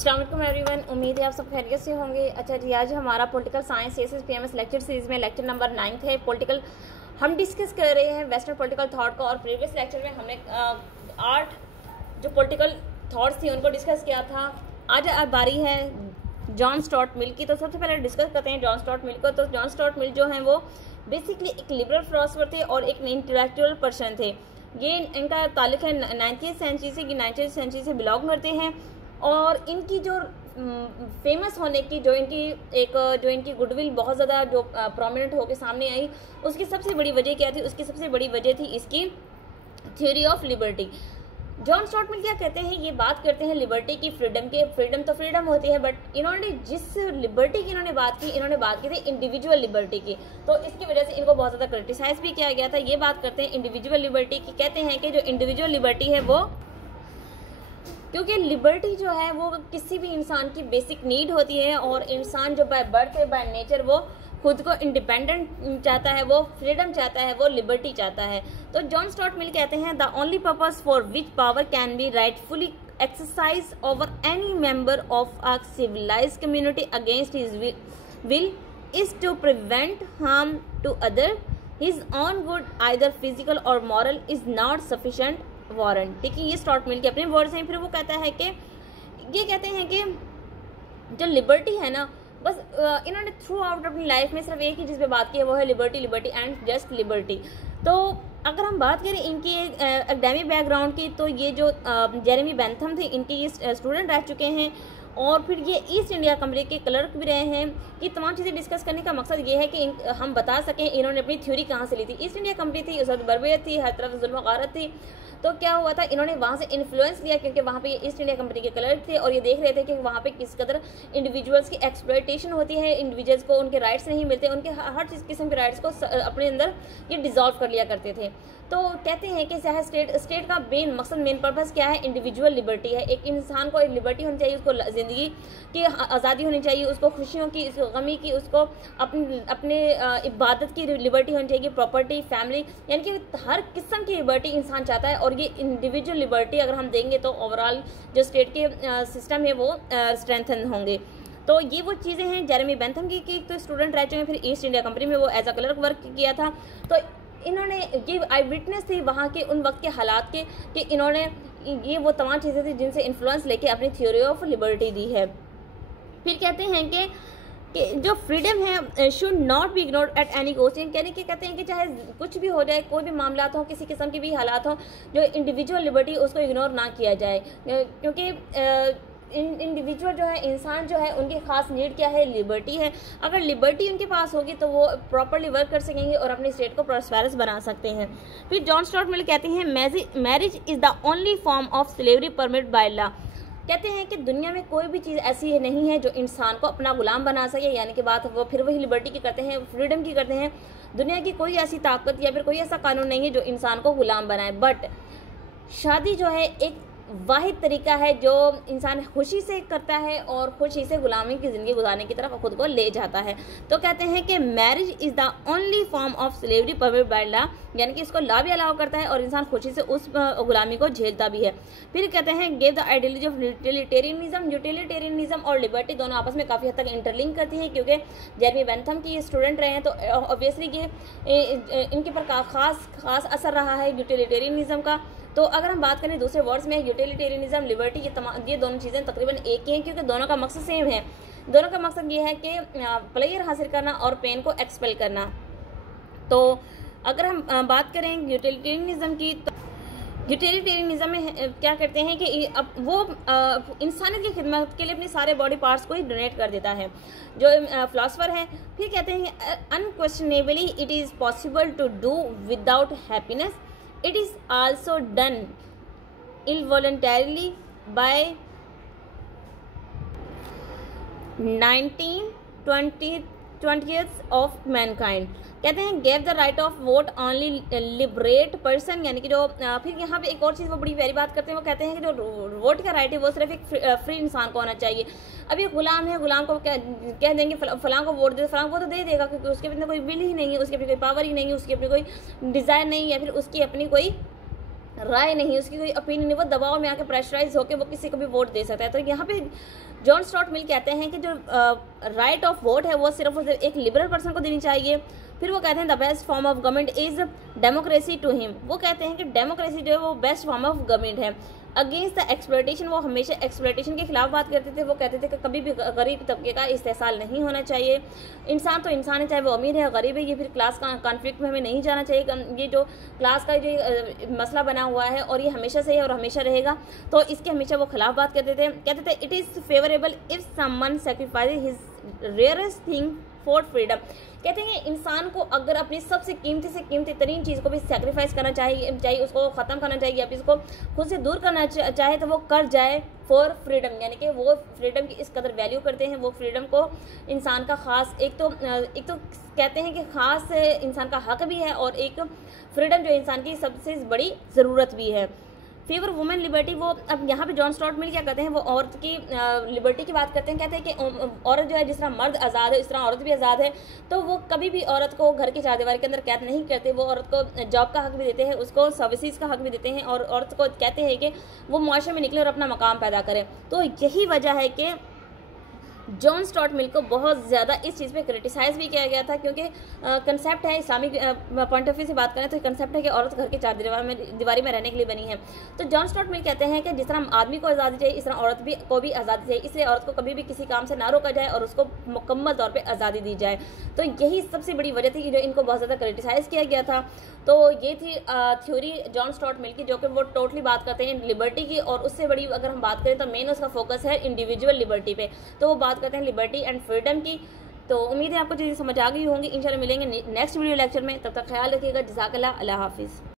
अस्सलाम वालेकुम एवरीवन, उम्मीद है आप सब खैरियत से होंगे। अच्छा जी, आज हमारा political science CSS-PMS lecture series में लेक्चर नंबर 9 है। पॉलिटिकल हम डिस्कस कर रहे हैं वेस्टर्न पॉलिटिकल थॉट को, और प्रीवियस लेक्चर में हमने 8 जो पॉलिटिकल थॉट्स थी उनको डिस्कस किया था। आज बारी है जॉन स्टुअर्ट मिल की। तो सबसे पहले डिस्कस करते हैं जॉन स्टुअर्ट मिल को। तो जॉन स्टुअर्ट मिल जो हैं वो बेसिकली एक लिबरल फिलोसफर थे और एक इंटेलेक्चुअल पर्सन थे। ये इनका ताल्लुक है 19वीं सेंचुरी से, 19वीं सेंचुरी से बिलोंग करते हैं। और इनकी जो फेमस होने की जो इनकी गुडविल बहुत ज़्यादा जो प्रोमिनेंट होकर सामने आई, उसकी सबसे बड़ी वजह क्या थी? उसकी सबसे बड़ी वजह थी इसकी theory of liberty. John Stuart Mill क्या कहते हैं? ये बात करते हैं लिबर्टी की, फ्रीडम के। फ्रीडम तो फ्रीडम होती है, बट इन्होंने जिस लिबर्टी की इन्होंने बात की थी इंडिविजुअल लिबर्टी की। तो इसकी वजह से इनको बहुत ज़्यादा क्रिटिसाइज भी किया गया था। ये बात करते हैं इंडिविजुअल लिबर्टी की। कहते हैं कि जो इंडिविजुअल लिबर्टी है वो, क्योंकि लिबर्टी जो है वो किसी भी इंसान की बेसिक नीड होती है, और इंसान जो बाय बर्थ है, बाय नेचर, वो खुद को इंडिपेंडेंट चाहता है, वो फ्रीडम चाहता है, वो लिबर्टी चाहता है। तो जॉन स्टुअर्ट मिल कहते हैं the only purpose for which power can be rightfully exercise over any member of a civilised community against his will is to prevent harm to other. His own good either physical or moral is not sufficient warrant. ठीक है, ये Stuart Mill के अपने words हैं। फिर वो कहता है कि ये कहते हैं कि जो लिबर्टी है ना, बस इन्होंने थ्रू आउट अपनी लाइफ में सिर्फ एक ही चीज़ पे बात की है, वो है liberty, liberty and just liberty. तो अगर हम बात करें इनकी एकेडमिक बैकग्राउंड की, तो ये जो जेरेमी बेंथम थे, इनके ये स्टूडेंट रह चुके हैं, और फिर ये ईस्ट इंडिया कंपनी के क्लर्क भी रहे हैं। ये तमाम चीज़ें डिस्कस करने का मकसद ये है कि हम बता सकें इन्होंने अपनी थ्योरी कहाँ से ली थी। ईस्ट इंडिया कंपनी थी, उस वक्त बर्बरियत थी, हर तरफ जुल्म गारत थी। तो क्या हुआ था, इन्होंने वहाँ से इन्फ्लुएंस लिया, क्योंकि वहाँ पे ये ईस्ट इंडिया कंपनी के क्लर्क थे और ये देख रहे थे कि वहाँ पे किस कदर इंडिविजुअल्स की एक्सप्लॉयटेशन होती है, इंडिविजुअल्स को उनके राइट्स नहीं मिलते, उनके हर चीज़ किस्म के राइट्स को अपने अंदर ये डिज़ोल्व कर लिया करते थे। तो कहते हैं कि चाहे स्टेट का मेन पर्पस क्या है? इंडिविजुअल लिबर्टी है। एक इंसान को एक लिबर्टी होनी चाहिए, उसको ज़िंदगी की आज़ादी होनी चाहिए, उसको खुशियों की, गमी की, उसको अपने इबादत की लिबर्टी होनी चाहिए, प्रॉपर्टी, फैमिली, यानी कि हर किस्म की लिबर्टी इंसान चाहता है। और ये इंडिविजुअल लिबर्टी अगर हम देंगे तो ओवरऑल जो स्टेट के सिस्टम है वो स्ट्रेंथन होंगे। तो ये वो चीज़ें हैं। जेरेमी बेंथम की तो स्टूडेंट रह चुके हैं, फिर ईस्ट इंडिया कंपनी में वो एज अ क्लर्क वर्क किया था। तो इन्होंने ये आई विटनेस थी वहाँ के उन वक्त के हालात के, कि इन्होंने ये वो तमाम चीज़ें थी जिनसे इन्फ्लुएंस लेके अपनी थ्योरी ऑफ लिबर्टी दी है। फिर कहते हैं कि जो फ्रीडम है should not be ignored at any cost. यानी कि कहते हैं कि चाहे कुछ भी हो जाए, कोई भी मामला हो, किसी किस्म के भी हालात हो, जो इंडिविजुअल लिबर्टी उसको इग्नोर ना किया जाए, क्योंकि इंडिविजुअल जो है, इंसान जो है, उनकी खास नीड क्या है? लिबर्टी है। अगर लिबर्टी उनके पास होगी तो वो प्रॉपरली वर्क कर सकेंगे और अपनी स्टेट को प्रॉस्पेरस बना सकते हैं। फिर जॉन स्टुअर्ट मिल कहते हैं marriage is the only form of slavery permit by law. कहते हैं कि दुनिया में कोई भी चीज़ ऐसी नहीं है जो इंसान को अपना गुलाम बना सके, यानी कि बात वो फिर वही लिबर्टी की करते हैं, फ्रीडम की करते हैं। दुनिया की कोई ऐसी ताकत या फिर कोई ऐसा कानून नहीं है जो इंसान को गुलाम बनाए, बट शादी जो है एक वाहिद तरीका है जो इंसान खुशी से करता है और खुशी से गुलामी की ज़िंदगी गुजारने की तरफ खुद को ले जाता है। तो कहते हैं कि marriage is the only form of slavery permit by law, यानी कि इसको लॉ भी अलाउ करता है और इंसान खुशी से उस गुलामी को झेलता भी है। फिर कहते हैं gave the ideology of utilitarianism और लिबर्टी दोनों आपस में काफ़ी हद तक इंटरलिंक करती हैं, क्योंकि जेरेमी बेंथम की स्टूडेंट रहे हैं, तो ऑब्वियसली ये इनके पर खास असर रहा है यूटिलिटेरियनिज्म का। तो अगर हम बात करें दूसरे वर्ड्स में, यूटिलिटेरियनिज्म, लिबर्टी, ये दोनों चीज़ें तकरीबन एक ही हैं, क्योंकि दोनों का मकसद सेम है। दोनों का मकसद ये है कि प्लेयर हासिल करना और पेन को एक्सपेल करना। तो अगर हम बात करें यूटिलिटेरियनिज्म की, तो यूटिलिटेरियनिज्म में क्या करते हैं कि अब वो इंसानियत की खिदमत के लिए अपने सारे बॉडी पार्ट्स को ही डोनेट कर देता है, जो फिलोसफर है। फिर कहते हैं कि unquestionably it is possible to do without happiness, it is also done involuntarily by 20th of mankind। कहते हैं gave the right of vote only liberate person, यानी कि जो फिर यहाँ पे एक और चीज़ वो बड़ी प्यारी बात करते हैं, वो कहते हैं कि जो वोट का राइट है वो सिर्फ एक फ्री इंसान को होना चाहिए। अब ये गुलाम है, गुलाम को कह देंगे फलां को वोट दे, फलां वो तो दे देगा, क्योंकि उसके अपने कोई विल ही नहीं है, उसकी अपनी कोई पावर ही नहीं है, उसकी अपनी कोई डिज़ायर नहीं है, फिर उसकी अपनी कोई राय नहीं, उसकी कोई ओपिनियन नहीं, वो दबाव में आके प्रेशराइज होकर वो किसी को भी वोट दे सकता है। तो यहाँ पे जॉन स्टुअर्ट मिल कहते हैं कि जो राइट ऑफ वोट है वो सिर्फ एक लिबरल पर्सन को देनी चाहिए। फिर वो कहते हैं the best form of government is democracy to him. वो कहते हैं कि डेमोक्रेसी जो है वो बेस्ट फॉर्म ऑफ गवर्नमेंट है। अगेंस्ट द एक्सप्लॉयटेशन, वो हमेशा एक्सप्लॉयटेशन के खिलाफ बात करते थे। वो कहते थे कि कभी भी गरीब तबके का इस्तेसाल नहीं होना चाहिए। इंसान तो इंसान है, चाहे वो अमीर है या गरीब है। ये फिर क्लास का कॉन्फ्लिक्ट में हमें नहीं जाना चाहिए। ये जो क्लास का जो मसला बना हुआ है और ये हमेशा से है और हमेशा रहेगा, तो इसके हमेशा वो खिलाफ बात करते थे। कहते थे it is favourable if someone sacrifice his rarest thing for freedom. कहते हैं इंसान को अगर अपनी सबसे कीमती से कीमती तरीन चीज़ को भी सेक्रीफाइस करना चाहिए, उसको ख़त्म करना चाहिए या फिर इसको खुद से दूर करना चाहे तो वो कर जाए फॉर फ्रीडम। यानी कि वो फ्रीडम की इस कदर वैल्यू करते हैं। वो फ्रीडम को इंसान का ख़ास एक तो कहते हैं कि ख़ास इंसान का हक भी है और एक फ्रीडम जो इंसान की सबसे बड़ी ज़रूरत भी है। फेवर वुमेन लिबर्टी, वो अब यहाँ पे जॉन स्टुअर्ट मिल क्या कहते हैं, वो औरत की लिबर्टी की बात करते हैं। कहते हैं कि औरत जो है जिस तरह मर्द आज़ाद है उस तरह औरत भी आज़ाद है। तो वो कभी भी औरत को घर की चारदीवारी के अंदर कैद नहीं करते। वो औरत को जॉब का हक भी देते हैं, उसको सर्विसेज का हक भी देते हैं और औरत को कहते हैं कि वो मुआशरे में निकले और अपना मकाम पैदा करें। तो यही वजह है कि जॉन स्टुअर्ट मिल को बहुत ज़्यादा इस चीज़ पे क्रिटिसाइज़ भी किया गया था, क्योंकि कंसेप्ट है इस्लामिक पॉइंट ऑफ व्यू से बात करें तो कंसेप्ट है कि औरत घर के चार दीवारी में रहने के लिए बनी है। तो जॉन स्टुअर्ट मिल कहते हैं कि जिस तरह आदमी को आज़ादी चाहिए इस तरह औरत को भी आज़ादी चाहिए। इसलिए औरत को कभी भी किसी काम से ना रोका जाए और उसको मुकम्मल तौर पर आज़ादी दी जाए। तो यही सबसे बड़ी वजह थी कि जो इनको बहुत ज़्यादा क्रिटिसाइज़ किया गया था। तो ये थी थ्योरी जॉन स्टुअर्ट मिल की, जो कि वो टोटली बात करते हैं लिबर्टी की। और उससे बड़ी अगर हम बात करें तो मेन उसका फोकस है इंडिविजुअल लिबर्टी पे। तो वो बात करते हैं लिबर्टी एंड फ्रीडम की। तो उम्मीद है आपको चीज़ें समझ आ गई होंगी। इंशाल्लाह मिलेंगे नेक्स्ट वीडियो लेक्चर में। तब तक ख्याल रखिएगा। जज़ाकल्लाह, अल्लाह हाफिज़।